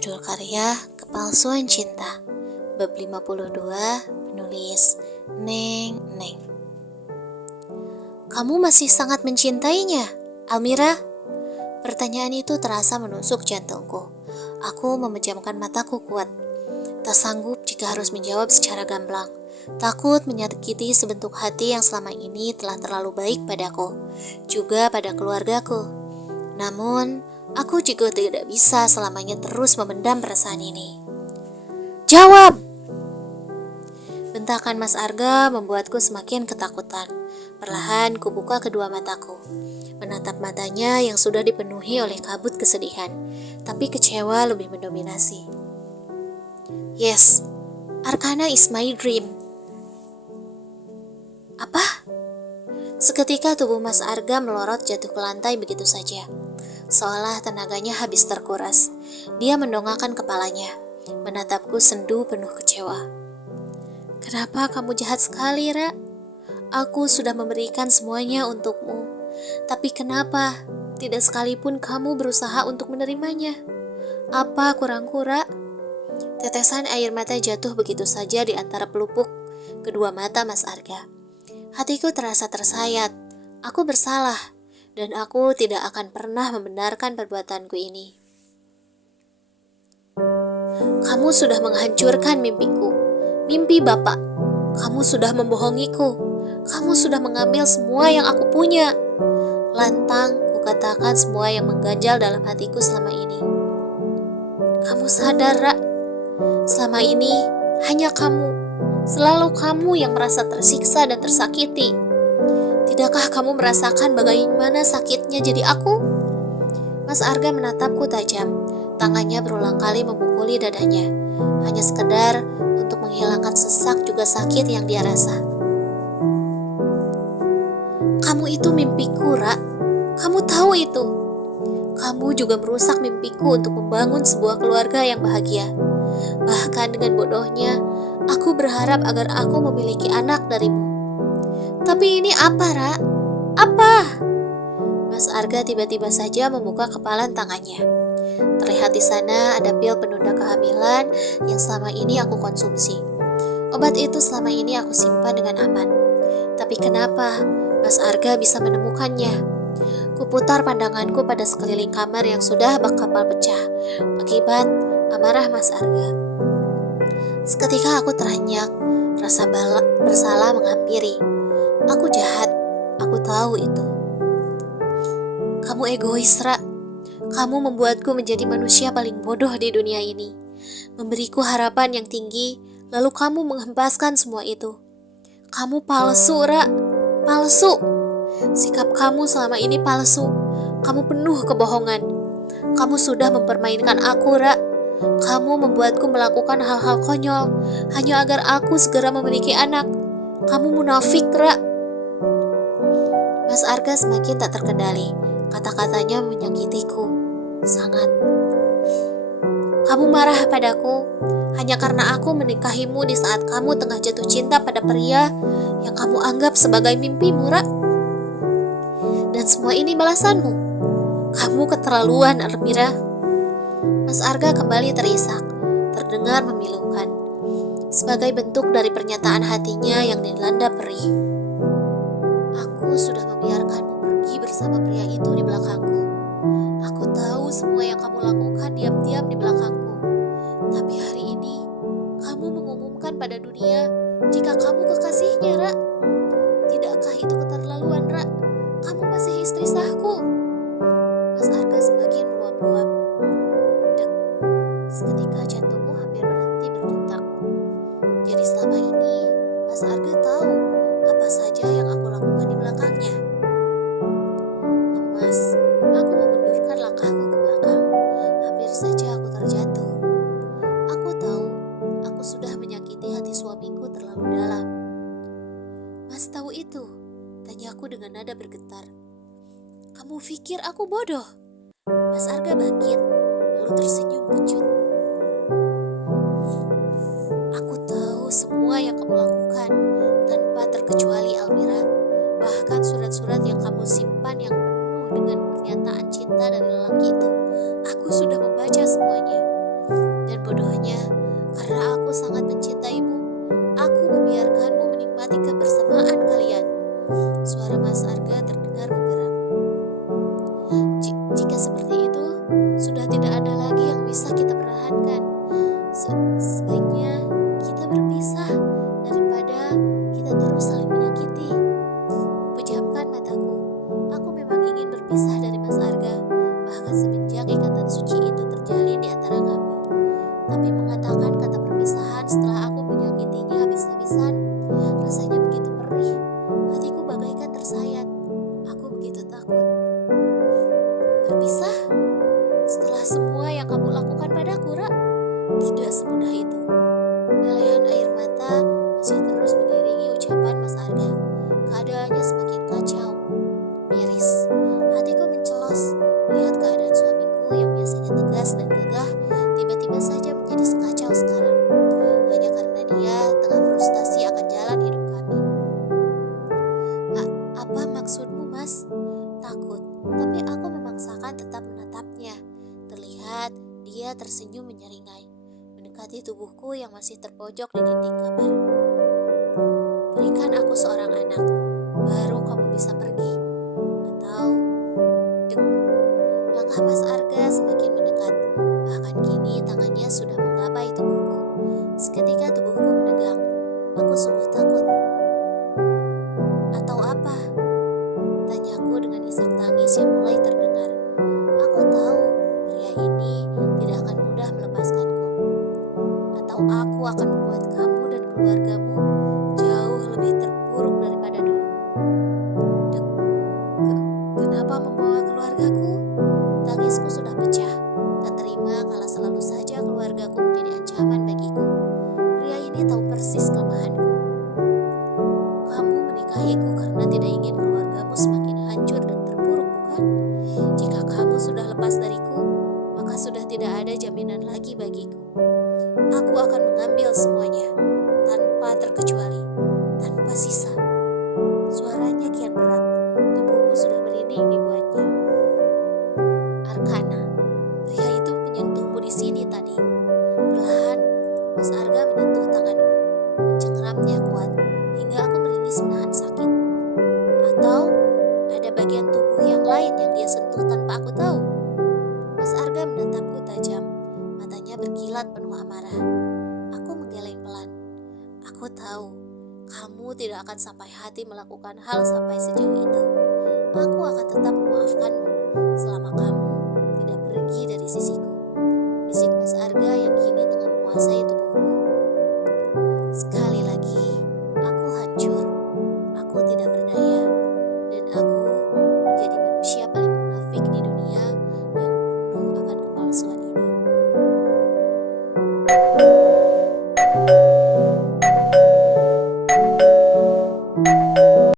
Judul karya Kepalsuan Cinta, bab 52, penulis Neng. Kamu masih sangat mencintainya, Almira? Pertanyaan itu terasa menusuk jantungku. Aku memejamkan mataku kuat. Tak sanggup jika harus menjawab secara gamblang. Takut menyakiti sebentuk hati yang selama ini telah terlalu baik padaku, juga pada keluargaku. Namun, aku juga tidak bisa selamanya terus memendam perasaan ini. Jawab! Bentakan Mas Arga membuatku semakin ketakutan. Perlahan kubuka kedua mataku, menatap matanya yang sudah dipenuhi oleh kabut kesedihan, tapi kecewa lebih mendominasi. Yes, Arkana is my dream. Apa? Seketika tubuh Mas Arga melorot jatuh ke lantai begitu saja. Seolah tenaganya habis terkuras. Dia mendongakkan kepalanya, menatapku sendu penuh kecewa. Kenapa kamu jahat sekali, Ra? Aku sudah memberikan semuanya untukmu. Tapi kenapa tidak sekalipun kamu berusaha untuk menerimanya? Apa kurangku, Ra? Tetesan air mata jatuh begitu saja di antara pelupuk kedua mata Mas Arga. Hatiku terasa tersayat. Aku bersalah. Dan aku tidak akan pernah membenarkan perbuatanku ini. Kamu sudah menghancurkan mimpiku, mimpi Bapak. Kamu sudah membohongiku. Kamu sudah mengambil semua yang aku punya. Lantang kukatakan semua yang mengganjal dalam hatiku selama ini. Kamu sadar, Ra? Selama ini hanya kamu, selalu kamu yang merasa tersiksa dan tersakiti. Tidakkah kamu merasakan bagaimana sakitnya jadi aku? Mas Arga menatapku tajam. Tangannya berulang kali memukuli dadanya. Hanya sekedar untuk menghilangkan sesak juga sakit yang dia rasa. Kamu itu mimpiku, Ra. Kamu tahu itu. Kamu juga merusak mimpiku untuk membangun sebuah keluarga yang bahagia. Bahkan dengan bodohnya, aku berharap agar aku memiliki anak darimu. Tapi ini apa, Ra? Apa? Mas Arga tiba-tiba saja membuka kepalan tangannya. Terlihat di sana ada pil penunda kehamilan yang selama ini aku konsumsi. Obat itu selama ini aku simpan dengan aman. Tapi kenapa Mas Arga bisa menemukannya? Kuputar pandanganku pada sekeliling kamar yang sudah bak kapal pecah akibat amarah Mas Arga. Seketika aku teranjak, rasa bersalah menghampiri. Aku jahat, aku tahu itu. Kamu egois, Ra. Kamu membuatku menjadi manusia paling bodoh di dunia ini. Memberiku harapan yang tinggi, lalu kamu menghempaskan semua itu. Kamu palsu, Ra. Palsu. Sikap kamu selama ini palsu. Kamu penuh kebohongan. Kamu sudah mempermainkan aku, Ra. Kamu membuatku melakukan hal-hal konyol hanya agar aku segera memiliki anak. Kamu munafik, Ra. Mas Arga semakin tak terkendali. Kata-katanya menyakitiku sangat. Kamu marah padaku hanya karena aku menikahimu di saat kamu tengah jatuh cinta pada pria yang kamu anggap sebagai mimpimu, Ra. Dan semua ini balasanmu. Kamu keterlaluan, Almira. Mas Arga kembali terisak, terdengar memilukan, sebagai bentuk dari pernyataan hatinya yang dilanda perih. Aku sudah membiarkanmu pergi bersama pria itu di belakangku. Aku tahu semua yang kamu lakukan diam-diam di belakangku. Tapi hari ini, kamu mengumumkan pada dunia jika kamu kekasihnya, Ra. Tidakkah itu keterlaluan, Ra? Kamu masih istri sahku. Mas Arga semakin meluap-luap. Dek, seketika jantungku hampir berhenti berdetak. Jadi selama ini, Mas Arga tahu apa saja yang aku lakukan di belakangnya. Lemas, aku memundurkan langkahku ke belakang. Hampir saja aku terjatuh. Aku tahu, aku sudah menyakiti hati suamiku terlalu dalam. Mas tahu itu? Tanyaku dengan nada bergetar. Kamu pikir aku bodoh? Mas Arga bangkit, lalu tersenyum kecut. Aku tahu semua yang kamu lakukan, tanpa terkecuali Almira. Bahkan surat-surat yang kamu simpan yang penuh dengan pernyataan cinta dari lelaki itu. Aku sudah membaca semuanya. berpisah dari Mas Arga, bahkan semenjak ikatan suci itu terjalin di antara kami. Tapi mengatakan kata perpisahan setelah aku menyakitinya habis-habisan, rasanya begitu perih. Hatiku bagaikan tersayat. Aku begitu takut. Berpisah? Setelah semua yang kamu lakukan padaku, Ra? Tidak semudah itu. Lelehan air mata masih terus mengiringi ucapan Mas Arga. Keadaannya semakin kacau, miris. Hatiku mencelos melihat keadaan suamiku yang biasanya tegas dan gagah tiba-tiba saja menjadi sekacau sekarang. Hanya karena dia tengah frustasi akan jalan hidup kami. Apa maksudmu, Mas? Takut, tapi aku memaksakan tetap menatapnya. Terlihat dia tersenyum menyeringai, mendekati tubuhku yang masih terpojok di dinding kamar. Berikan aku seorang anak, baru kamu bisa pergi. Atau, dek, langkah Mas Arga semakin mendekat. Bahkan kini tangannya sudah menggapai tubuhku. Seketika tubuhku menegang. Aku sungguh takut. Atau apa? Tanyaku dengan isak tangis yang mulai terdengar. Aku tahu pria ini tidak akan mudah melepaskanku. Atau aku akan membuat kamu dan keluargamu jauh lebih terpuruk daripada dulu. Dek, kenapa membawa keluargaku? Tangisku sudah pecah. Tak terima kalau selalu saja keluargaku menjadi ancaman bagiku. Pria ini tahu persis kelemahanku. Kamu menikahiku karena tidak ingin keluargamu semakin hancur dan terpuruk, bukan? Jika kamu sudah lepas dariku, maka sudah tidak ada jaminan lagi bagiku. Aku akan mengambil semuanya, tanpa terkecuali, tanpa sisa. Suaranya kian berat, tubuhku sudah merinding dibuatnya. Arkana, pria itu menyentuhmu di sini tadi. Perlahan, Mas Arga menyentuh tanganku, mencengkeramnya kuat, hingga aku meringis menahan sakit. Atau ada bagian tubuh yang lain yang dia sentuh tanpa aku tahu. Mas Arga menatapku tajam, matanya berkilat penuh amarah. Aku menggeleng pelan. Aku tahu, kamu tidak akan sampai hati melakukan hal sampai sejauh itu. Aku akan tetap memaafkanmu selama kamu tidak pergi dari sisiku. Bisik Mas Arga yang kini tengah menguasai tubuhku.